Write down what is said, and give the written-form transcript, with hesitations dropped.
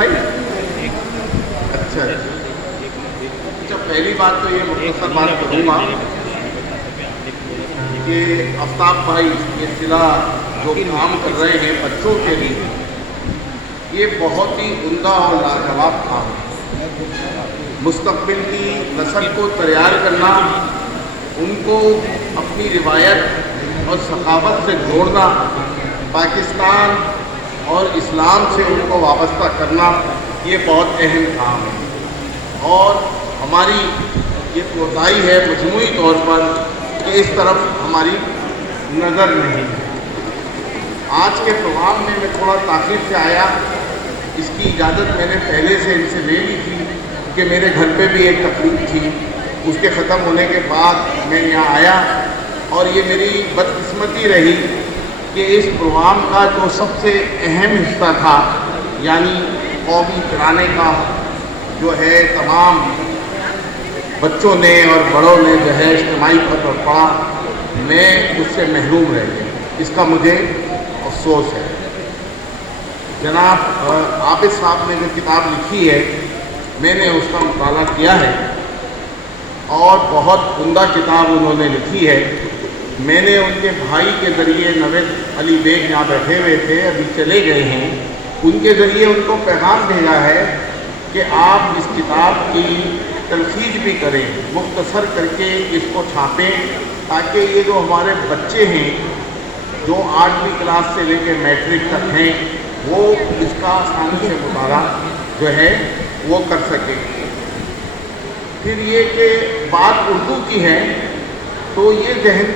بھائی؟ اچھا اچھا، پہلی بات تو یہ مختصر بات کروں گا کہ آفتاب بھائی یہ سلسلہ جو کام کر رہے ہیں بچوں کے لیے، یہ بہت ہی عمدہ اور لاجواب کام ہے۔ مستقبل کی نسل کو تیار کرنا، ان کو اپنی روایت اور ثقافت سے جوڑنا، پاکستان اور اسلام سے ان کو وابستہ کرنا، یہ بہت اہم کام ہے۔ اور ہماری یہ کوتاہی ہے مجموعی طور پر کہ اس طرف ہماری نظر نہیں ہے۔ آج کے پروگرام میں تھوڑا تاخیر سے آیا، اس کی اجازت میں نے پہلے سے ان سے لے لی تھی کہ میرے گھر پہ بھی ایک تقریب تھی، اس کے ختم ہونے کے بعد میں یہاں آیا، اور یہ میری بدقسمتی رہی کہ اس پروگرام کا جو سب سے اہم حصہ تھا، یعنی قومی ترانے کا جو ہے تمام بچوں نے اور بڑوں نے جو ہے اجتماعی طور پر پڑھا، میں اس سے محروم رہ گیا۔ اس کا مجھے افسوس ہے۔ جناب عابد صاحب نے جو کتاب لکھی ہے، میں نے اس کا مطالعہ کیا ہے، اور بہت عمدہ کتاب انہوں نے لکھی ہے۔ میں نے ان کے بھائی کے ذریعے، نوید علی بیگ یہاں بیٹھے ہوئے تھے، ابھی چلے گئے ہیں، ان کے ذریعے ان کو پیغام بھیجا ہے کہ آپ اس کتاب کی تلخیص بھی کریں، مختصر کر کے اس کو چھاپیں، تاکہ یہ جو ہمارے بچے ہیں جو 8ویں کلاس سے لے کے میٹرک تک ہیں، وہ اس کا آسانی سے مطالعہ جو ہے وہ کر سکیں۔ پھر یہ کہ بات اردو کی ہے، تو یہ ذہن